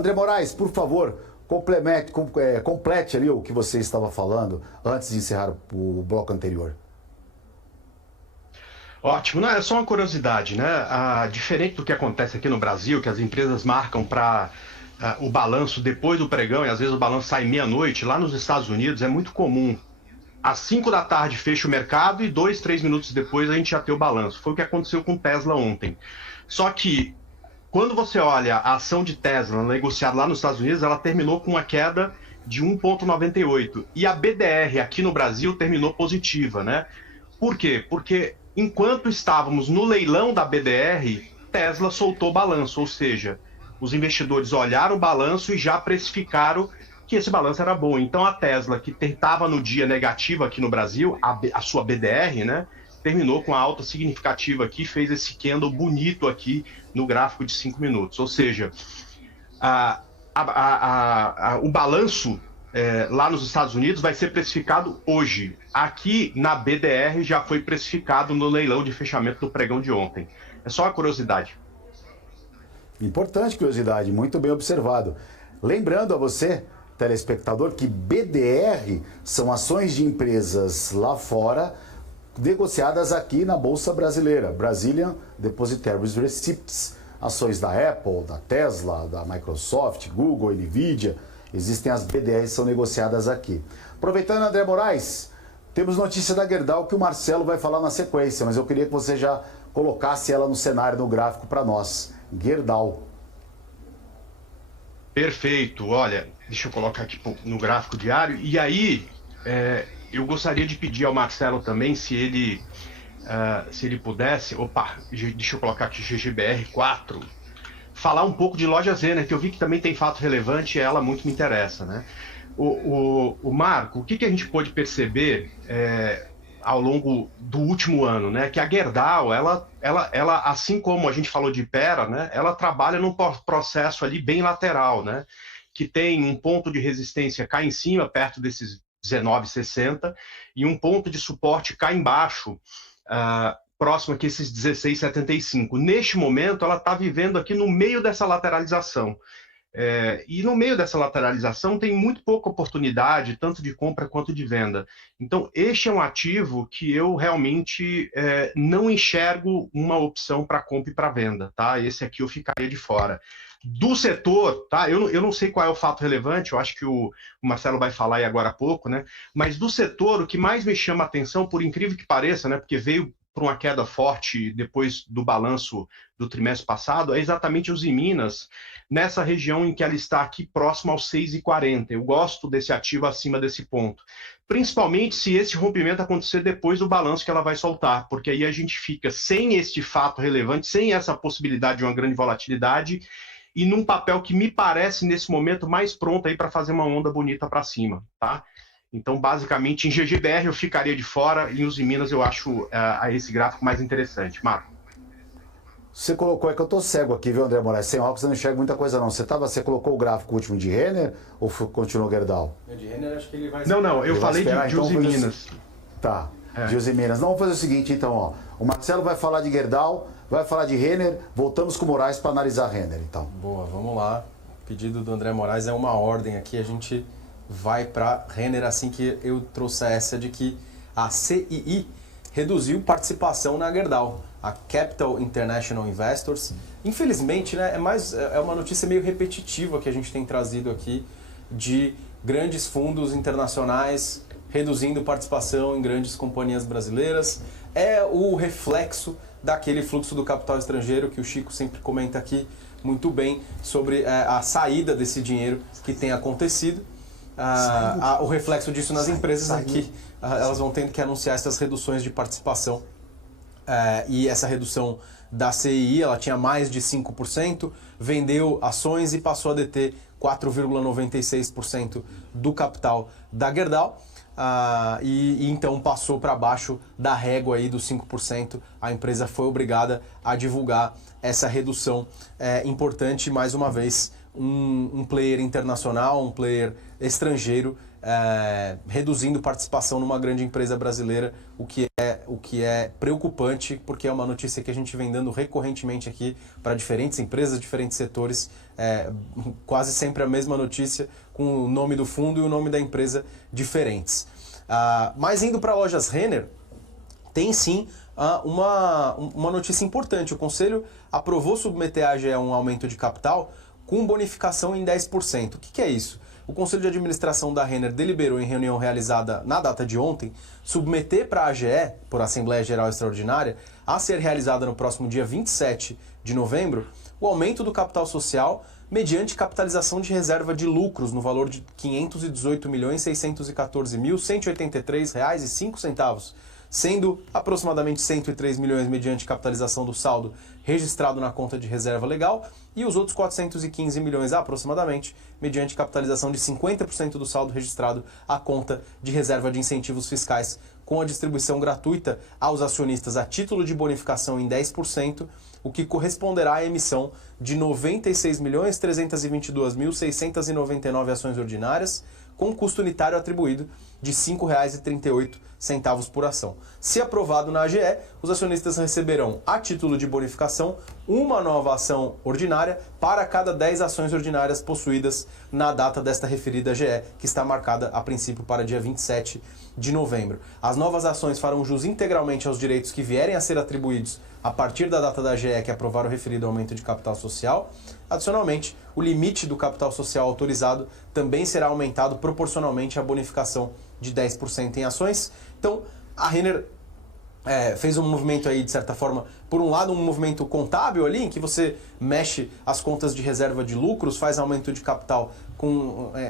André Moraes, por favor, complete ali o que você estava falando antes de encerrar o bloco anterior. Ótimo, é só uma curiosidade, né? Diferente do que acontece aqui no Brasil, que as empresas marcam para o balanço depois do pregão, e às vezes o balanço sai meia-noite, lá nos Estados Unidos é muito comum. Às 5 da tarde fecha o mercado e 2, 3 minutos depois a gente já tem o balanço. Foi o que aconteceu com Tesla ontem. Só que, quando você olha a ação de Tesla negociada lá nos Estados Unidos, ela terminou com uma queda de 1,98. E a BDR aqui no Brasil terminou positiva, né? Por quê? Porque enquanto estávamos no leilão da BDR, Tesla soltou balanço, ou seja, os investidores olharam o balanço e já precificaram que esse balanço era bom. Então a Tesla, que estava no dia negativo aqui no Brasil, a sua BDR, né, terminou com a alta significativa aqui, fez esse candle bonito aqui no gráfico de 5 minutos. Ou seja, o balanço lá nos Estados Unidos vai ser precificado hoje. Aqui na BDR já foi precificado no leilão de fechamento do pregão de ontem. É só uma curiosidade. Importante curiosidade, muito bem observado. Lembrando a você, telespectador, que BDR são ações de empresas lá fora negociadas aqui na Bolsa Brasileira, Brazilian Depositary Receipts. Ações da Apple, da Tesla, da Microsoft, Google, Nvidia. Existem as BDRs que são negociadas aqui. Aproveitando, André Moraes, temos notícia da Gerdau que o Marcelo vai falar na sequência, mas eu queria que você já colocasse ela no cenário, no gráfico para nós. Gerdau. Perfeito. Olha, deixa eu colocar aqui no gráfico diário. E aí, eu gostaria de pedir ao Marcelo também, se ele pudesse... Opa, deixa eu colocar aqui GGBR4. Falar um pouco de Lojas Renner, que eu vi que também tem fato relevante e ela muito me interessa, né? O Marco, o que a gente pôde perceber ao longo do último ano, né? Que a Gerdau, ela, assim como a gente falou de Hypera, né? Ela trabalha num processo ali bem lateral, né? Que tem um ponto de resistência cá em cima, perto desses 19,60, e um ponto de suporte cá embaixo, próximo aqui esses 16,75. Neste momento, ela está vivendo aqui no meio dessa lateralização. E no meio dessa lateralização tem muito pouca oportunidade, tanto de compra quanto de venda. Então, este é um ativo que eu realmente não enxergo uma opção para compra e para venda. Tá? Esse aqui eu ficaria de fora. Do setor, tá? Eu não sei qual é o fato relevante, eu acho que o Marcelo vai falar aí agora há pouco, né? Mas do setor, o que mais me chama a atenção, por incrível que pareça, né? Porque veio por uma queda forte depois do balanço do trimestre passado, é exatamente os Minas, nessa região em que ela está aqui próximo aos 6,40. Eu gosto desse ativo acima desse ponto. Principalmente se esse rompimento acontecer depois do balanço que ela vai soltar, porque aí a gente fica sem este fato relevante, sem essa possibilidade de uma grande volatilidade, e num papel que me parece, nesse momento, mais pronto aí para fazer uma onda bonita para cima, tá? Então, basicamente, em GGBR eu ficaria de fora, e em Uzi Minas eu acho esse gráfico mais interessante. Marco. Você colocou, que eu tô cego aqui, viu, André Moraes? Sem óculos eu não enxergo muita coisa, não. Você colocou o gráfico último de Renner ou continuou Gerdau? De Renner, acho que ele vai... Não, eu falei de Uzi Minas. Tá, de Uzi Minas. Não, vamos fazer o seguinte, então, ó. O Marcelo vai falar de Gerdau, vai falar de Renner, voltamos com o Moraes para analisar Renner, então. Boa, vamos lá. O pedido do André Moraes é uma ordem aqui, a gente vai para Renner assim que eu trouxer essa de que a CII reduziu participação na Gerdau, a Capital International Investors. Infelizmente, né, é uma notícia meio repetitiva que a gente tem trazido aqui de grandes fundos internacionais reduzindo participação em grandes companhias brasileiras. É o reflexo daquele fluxo do capital estrangeiro que o Chico sempre comenta aqui muito bem sobre a saída desse dinheiro que tem acontecido. O reflexo disso nas empresas aqui, elas vão tendo que anunciar essas reduções de participação. E essa redução da CII, ela tinha mais de 5%, vendeu ações e passou a deter 4,96% do capital da Gerdau. E então passou para baixo da régua aí dos 5%. A empresa foi obrigada a divulgar essa redução importante, mais uma vez, um player internacional, um player estrangeiro reduzindo participação numa grande empresa brasileira, o que é preocupante, porque é uma notícia que a gente vem dando recorrentemente aqui para diferentes empresas, diferentes setores, quase sempre a mesma notícia, com o nome do fundo e o nome da empresa diferentes. Mas indo para Lojas Renner, tem sim uma notícia importante. O Conselho aprovou submeter a AGE a um aumento de capital com bonificação em 10%. O que é isso? O Conselho de Administração da Renner deliberou em reunião realizada na data de ontem submeter para a AGE, por Assembleia Geral Extraordinária, a ser realizada no próximo dia 27 de novembro, o aumento do capital social mediante capitalização de reserva de lucros no valor de R$ 518.614.183,05, sendo aproximadamente 103 milhões mediante capitalização do saldo registrado na conta de reserva legal e os outros 415 milhões aproximadamente mediante capitalização de 50% do saldo registrado à conta de reserva de incentivos fiscais, com a distribuição gratuita aos acionistas a título de bonificação em 10%, o que corresponderá à emissão de 96.322.699 ações ordinárias, com custo unitário atribuído de R$ 5,38 por ação. Se aprovado na AGE, os acionistas receberão, a título de bonificação, uma nova ação ordinária para cada 10 ações ordinárias possuídas na data desta referida AGE, que está marcada a princípio para dia 27 de novembro. As novas ações farão jus integralmente aos direitos que vierem a ser atribuídos a partir da data da AGE que aprovar o referido aumento de capital social. Adicionalmente, o limite do capital social autorizado também será aumentado proporcionalmente à bonificação de 10% em ações. Então, a Renner fez um movimento aí, de certa forma, por um lado, um movimento contábil ali, em que você mexe as contas de reserva de lucros, faz aumento de capital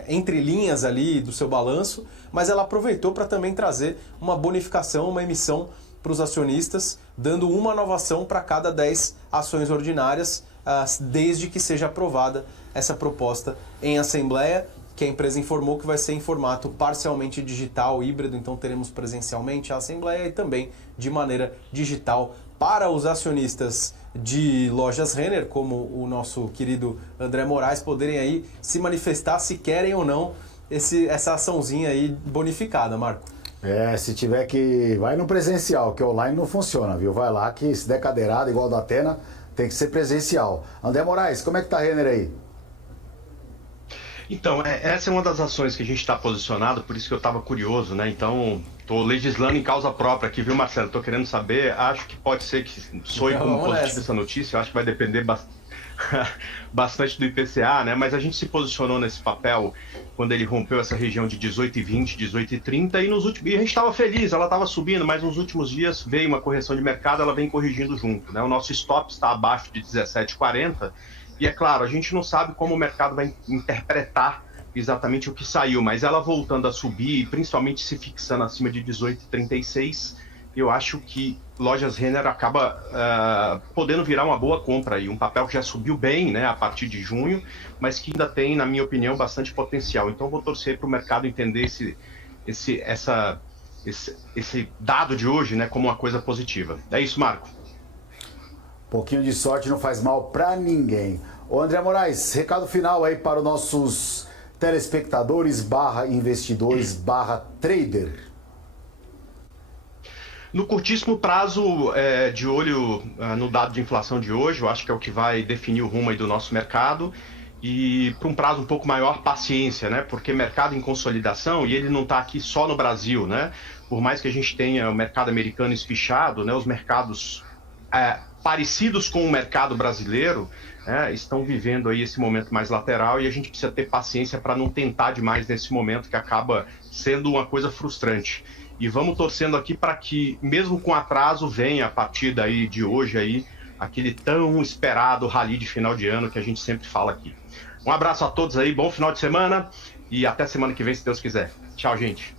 entre linhas ali do seu balanço, mas ela aproveitou para também trazer uma bonificação, uma emissão para os acionistas, dando uma nova ação para cada 10 ações ordinárias, desde que seja aprovada essa proposta em Assembleia, que a empresa informou que vai ser em formato parcialmente digital, híbrido, então teremos presencialmente a Assembleia e também de maneira digital para os acionistas de Lojas Renner, como o nosso querido André Moraes, poderem aí se manifestar se querem ou não essa açãozinha aí bonificada, Marco. Se tiver que... Vai no presencial, que online não funciona, viu? Vai lá que se der cadeirada igual da Atena, tem que ser presencial. André Moraes, como é que tá a Renner aí? Então, essa é uma das ações que a gente está posicionado, por isso que eu estava curioso, né? Então, estou legislando em causa própria aqui, viu, Marcelo? Estou querendo saber, acho que pode ser que soe como positiva essa notícia, eu acho que vai depender bastante do IPCA, né? Mas a gente se posicionou nesse papel quando ele rompeu essa região de 18,20, 18,30 e a gente estava feliz, ela estava subindo, mas nos últimos dias veio uma correção de mercado, ela vem corrigindo junto, né? O nosso stop está abaixo de 17,40 e é claro, a gente não sabe como o mercado vai interpretar exatamente o que saiu, mas ela voltando a subir, principalmente se fixando acima de 18,36, eu acho que Lojas Renner acaba podendo virar uma boa compra aí, um papel que já subiu bem, né, a partir de junho, mas que ainda tem, na minha opinião, bastante potencial. Então vou torcer para o mercado entender esse dado de hoje, né, como uma coisa positiva. É isso, Marco. Pouquinho de sorte não faz mal para ninguém. Ô André Moraes, recado final aí para os nossos telespectadores / investidores / trader. No curtíssimo prazo, de olho no dado de inflação de hoje, eu acho que é o que vai definir o rumo aí do nosso mercado. E para um prazo um pouco maior, paciência, né? Porque mercado em consolidação, e ele não está aqui só no Brasil, né? Por mais que a gente tenha o mercado americano espichado, né? Os mercados parecidos com o mercado brasileiro estão vivendo aí esse momento mais lateral e a gente precisa ter paciência para não tentar demais nesse momento que acaba sendo uma coisa frustrante. E vamos torcendo aqui para que, mesmo com atraso, venha a partir daí de hoje aí aquele tão esperado rally de final de ano que a gente sempre fala aqui. Um abraço a todos aí, bom final de semana e até semana que vem, se Deus quiser. Tchau, gente.